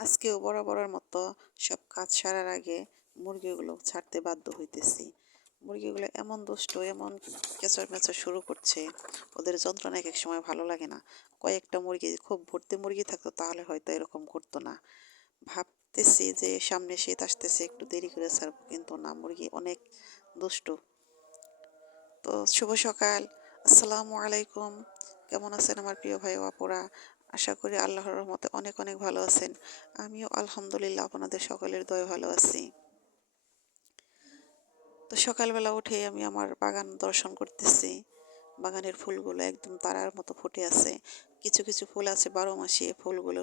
আজকেও বরাবরের মতো সব কাজ সারার আগে মুরগিগুলো ছাড়তে বাধ্য হইতেছি। মুরগিগুলো এমন দুষ্ট, এমন কেঁচড় মেচড় শুরু করছে, ওদের যন্ত্রণা এক এক সময় ভালো লাগে না। কয়েকটা মুরগি খুব ভর্তি মুরগি থাকতো, তাহলে হয়তো এরকম করতো না। ভাবতেছি যে সামনে শীত আসতেছে, একটু দেরি করে ছাড়বো, কিন্তু না, মুরগি অনেক দুষ্ট। তো শুভ সকাল, আসসালামু আলাইকুম। কেমন আছেন আমার প্রিয় ভাই ও আপুরা? আশা করি আল্লাহর রহমতে অনেক অনেক ভালো আছেন। আমিও আলহামদুলিল্লাহ আপনাদের সকলের দয় ভালো আছি। তো সকালবেলা উঠে আমি আমার বাগান দর্শন করতেছি। বাগানের ফুলগুলো একদম তারার মতো ফুটে আছে। কিছু কিছু ফুল আছে বারো মাসি ফুলগুলো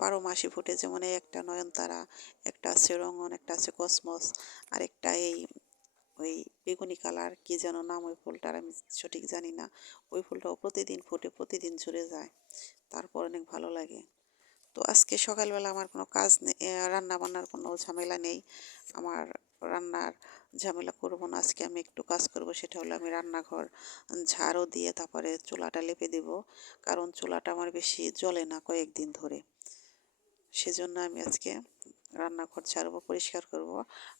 বারো মাসি ফুটে যেমন একটা নয়নতারা, একটা আছে রঙন, একটা আছে কসমস আর একটা এই ওই বেগুনি কালার, কি যেন নাম ওই ফুলটার আমি সঠিক জানি না। ওই ফুলটাও প্রতিদিন ফুটে, প্রতিদিন ঝরে যায়। তারপর অনেক ভালো লাগে। তো আজকে সকালবেলা আমার কোনো কাজ নেই রান্না বান্নার কোনো ঝামেলা নেই। আমার রান্নার ঝামেলা করব না। আজকে আমি একটু কাজ করব, সেটা হলো আমি রান্নাঘর ঝাড়ও দিয়ে তারপরে চুলাটা লেপে দেব। কারণ চুলাটা আমার বেশি জ্বলে না কয়েকদিন ধরে। সেজন্য আমি আজকে রান্নাঘর ছাড়বো, পরিষ্কার করব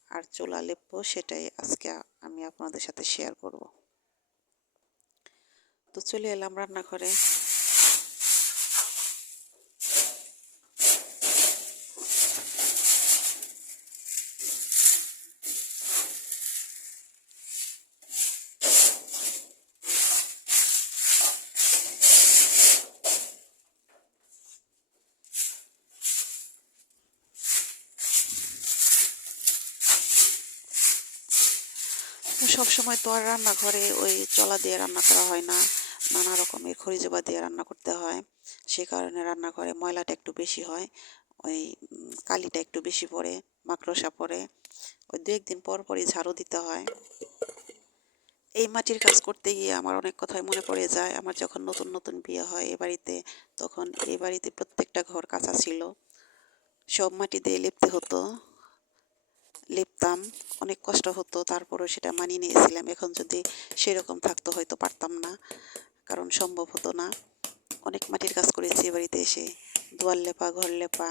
আর চুলা লেপবো সেটাই আজকে আমি আপনাদের সাথে শেয়ার করব। তো চলে এলাম রান্নাঘরে। সব সময় তো আর রান্নাঘরে ওই চলা দিয়ে রান্না করা হয় না। নানা রকমের খড়িজবা দিয়ে রান্না করতে হয়। সে কারণে রান্নাঘরে ময়লাটা একটু বেশি হয়, ওই কালিটা একটু বেশি পড়ে, মাকড়সা পড়ে, ওই দু একদিন পর পরই ঝাড়ু দিতে হয়। এই মাটির কাজ করতে গিয়ে আমার অনেক কথাই মনে পড়ে যায়। আমার যখন নতুন নতুন বিয়ে হয় এ বাড়িতে, তখন এই বাড়িতে প্রত্যেকটা ঘর কাঁচা ছিল। সব মাটি দিয়ে লেপতে হতো। লিপতাম, অনেক কষ্ট হতো, তারপরেও সেটা মানিয়ে নিয়েছিলাম। এখন যদি সেরকম থাকতো হয়তো পারতাম না, কারণ সম্ভব হতো না। অনেক মাটির কাজ করেছি বাড়িতে এসে, দুয়ার লেপা, ঘর লেপা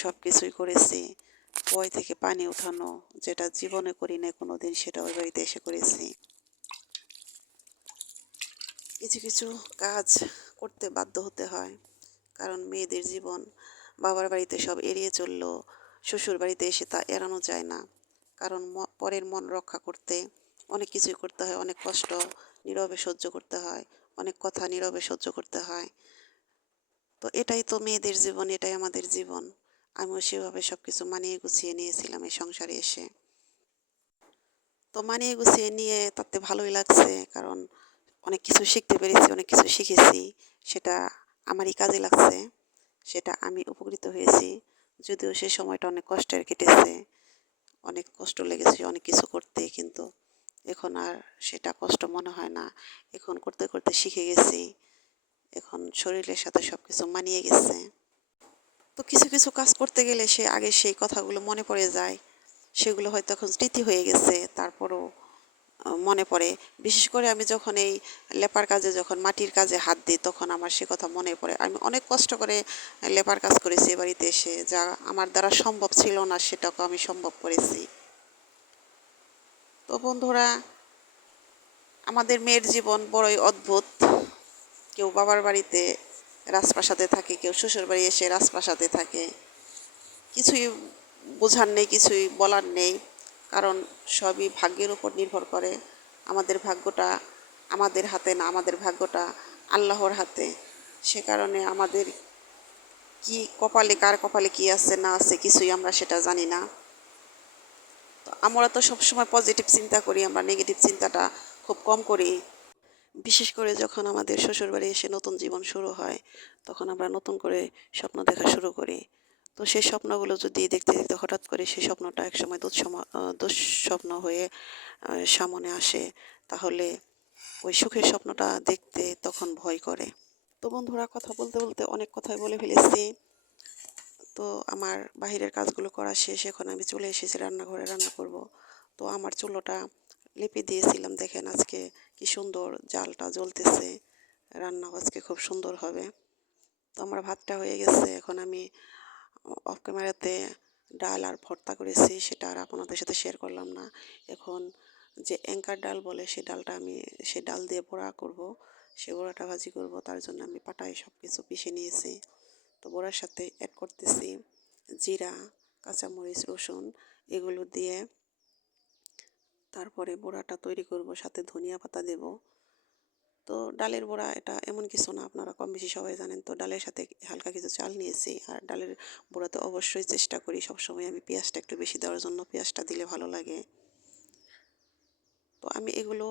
সব কিছুই করেছি। কুয়াই থেকে পানি উঠানো, যেটা জীবনে করি না কোনো দিন সেটা ওই বাড়িতে এসে করেছি। কিছু কিছু কাজ করতে বাধ্য হতে হয়, কারণ মেয়েদের জীবন, বাবার বাড়িতে সব এড়িয়ে চলল। শ্বশুর বাড়িতে এসে তা এড়ানো যায় না। কারণ পরের মন রক্ষা করতে অনেক কিছুই করতে হয়। অনেক কষ্ট নীরবে সহ্য করতে হয়। অনেক কথা নীরবে সহ্য করতে হয়। তো এটাই তো মেয়েদের জীবন, এটাই আমাদের জীবন। আমিও সেভাবে সব কিছু মানিয়ে গুছিয়ে নিয়েছিলাম এই সংসারে এসে। তো মানিয়ে গুছিয়ে নিয়ে তাতে ভালোই লাগছে। কারণ অনেক কিছু শিখতে পেরেছি, অনেক কিছু শিখেছি। সেটা আমারই কাজে লাগছে। সেটা আমি উপকৃত হয়েছি। যদিও সে সময়টা অনেক কষ্টের কেটেছে, অনেক কষ্ট লেগেছে অনেক কিছু করতে, কিন্তু এখন আর সেটা কষ্ট মনে হয় না। এখন করতে করতে শিখে গেছি, এখন শরীরের সাথে সব কিছু মানিয়ে গেছে। তো কিছু কিছু কাজ করতে গেলে সে আগে সেই কথাগুলো মনে পড়ে যায়, সেগুলো হয়তো এখন স্মৃতি হয়ে গেছে, তারপরও মনে পড়ে। বিশেষ করে আমি যখন এই লেপার কাজে, যখন মাটির কাজে হাত দিই, তখন আমার সে কথা মনে পড়ে। আমি অনেক কষ্ট করে লেপার কাজ করেছি এ বাড়িতে এসে, যা আমার দ্বারা সম্ভব ছিল না, সেটাকে আমি সম্ভব করেছি। তো বন্ধুরা, আমাদের মেয়ের জীবন বড়ই অদ্ভুত। কেউ বাবার বাড়িতে রাজপ্রাসাদে থাকে, কেউ শ্বশুর বাড়ি এসে রাজপ্রাসাদে থাকে। কিছুই বোঝার নেই, কিছুই বলার নেই। কারণ সবই ভাগ্যের উপর নির্ভর করে। আমাদের ভাগ্যটা আমাদের হাতে না আমাদের ভাগ্যটা আল্লাহর হাতে। সে কারণে আমাদের কি কপালে, কার কপালে কি আছে, না আছে, কিছুই আমরা সেটা জানি না। তো আমরা তো সবসময় পজিটিভ চিন্তা করি, আমরা নেগেটিভ চিন্তাটা খুব কম করি। বিশেষ করে যখন আমাদের শ্বশুরবাড়ি এসে নতুন জীবন শুরু হয়, তখন আমরা নতুন করে স্বপ্ন দেখা শুরু করি। তো সেই স্বপ্নগুলো যদি দেখতে দেখতে হঠাৎ করে সেই স্বপ্নটা একসময় দুঃসম দুঃস্বপ্ন হয়ে সামনে আসে, তাহলে ওই সুখের স্বপ্নটা দেখতে তখন ভয় করে। তো বন্ধুরা, কথা বলতে বলতে অনেক কথাই বলে ফেলেছি। তো আমার বাহিরের কাজগুলো করা শেষ, এখন আমি চলে এসেছি রান্নাঘরে রান্না করব। তো আমার চুলোটা লেপে দিয়েছিলাম, দেখেন আজকে কি সুন্দর জালটা জ্বলতেছে। রান্নাও আজকে খুব সুন্দর হবে। তো আমার ভাতটা হয়ে গেছে, এখন আমি অফ ক্যামেরাতে ডাল আর ভর্তা করেছি, সেটা আর আপনাদের সাথে শেয়ার করলাম না। এখন যে অ্যাঙ্কার ডাল বলে, সে ডালটা আমি, সে ডাল দিয়ে বড়া করব, সে বড়াটা ভাজি করব, তার জন্য আমি পাটায় সব কিছু পিষে নিয়েছি। তো বড়ার সাথে অ্যাড করতেছি জিরা, কাঁচামরিচ, রসুন, এগুলো দিয়ে তারপরে বড়াটা তৈরি করব, সাথে ধনিয়া পাতা দেব। তো ডালের বড়া এটা এমন কিছু না, আপনারা কম বেশি সবাই জানেন। তো ডালের সাথে হালকা কিছু চাল নিয়েছি আর ডালের বড়া তো অবশ্যই চেষ্টা করি সবসময় আমি পেঁয়াজটা একটু বেশি দেওয়ার জন্য, পেঁয়াজটা দিলে ভালো লাগে। তো আমি এগুলো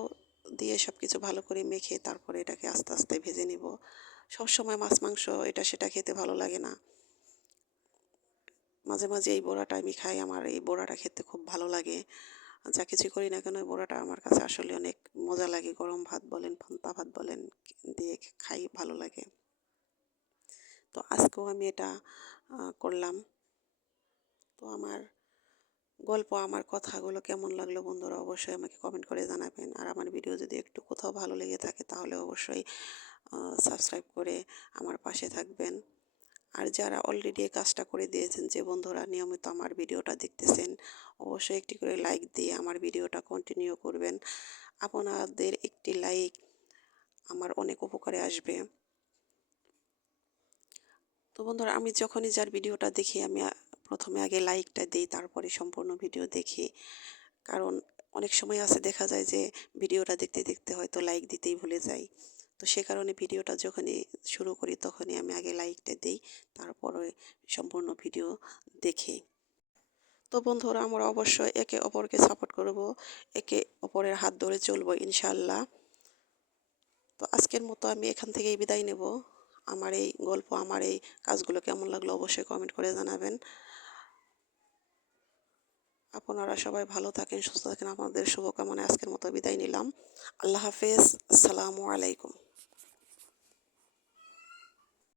দিয়ে সব কিছু ভালো করে মেখে তারপরে এটাকে আস্তে আস্তে ভেজে নিব। সবসময় মাছ, মাংস এটা সেটা খেতে ভালো লাগে না। মাঝে মাঝে এই বড়াটা আমি খাই, আমার এই বড়াটা খেতে খুব ভালো লাগে। যা কিছু করি না কেন বড়াটা আমার কাছে আসলে অনেক মজা লাগে। গরম ভাত বলেন, পান্তা ভাত বলেন, দিয়ে খাই, ভালো লাগে। তো আজকেও আমি এটা করলাম। তো আমার গল্প, আমার কথাগুলো কেমন লাগল বন্ধুরা অবশ্যই আমাকে কমেন্ট করে জানাবেন। আর আমার ভিডিও যদি একটু কোথাও ভালো লেগে থাকে তাহলে অবশ্যই সাবস্ক্রাইব করে আমার পাশে থাকবেন। আর যারা অলরেডি এই কাজটা করে দিয়েছেন, যে বন্ধুরা নিয়মিত আমার ভিডিওটা দেখতেছেন, অবশ্যই একটি করে লাইক দিয়ে আমার ভিডিওটা কন্টিনিউ করবেন। আপনাদের একটি লাইক আমার অনেক উপকারে আসবে। তো বন্ধুরা, আমি যখনই যার ভিডিওটা দেখি, আমি প্রথমে আগে লাইকটা দিই, তারপরে সম্পূর্ণ ভিডিও দেখি। কারণ অনেক সময় আছে, দেখা যায় যে ভিডিওটা দেখতে দেখতে হয়তো লাইক দিতেই ভুলে যাই। তো সে কারণে ভিডিওটা যখনই শুরু করি তখনই আমি আগে লাইকটা দিই, তারপরে সম্পূর্ণ ভিডিও দেখি। তো বন্ধুরা, আমরা অবশ্যই একে অপরকে সাপোর্ট করব, একে অপরের হাত ধরে চলবো ইনশাল্লাহ তো আজকের মতো আমি এখান থেকেই বিদায় নেব। আমার এই গল্প, আমার এই কাজগুলো কেমন লাগল অবশ্যই কমেন্ট করে জানাবেন। আপনারা সবাই ভালো থাকেন, সুস্থ থাকেন। আপনাদের শুভকামনায় আজকের মতো বিদায় নিলাম। আল্লাহ হাফেজ। আসসালামু আলাইকুম।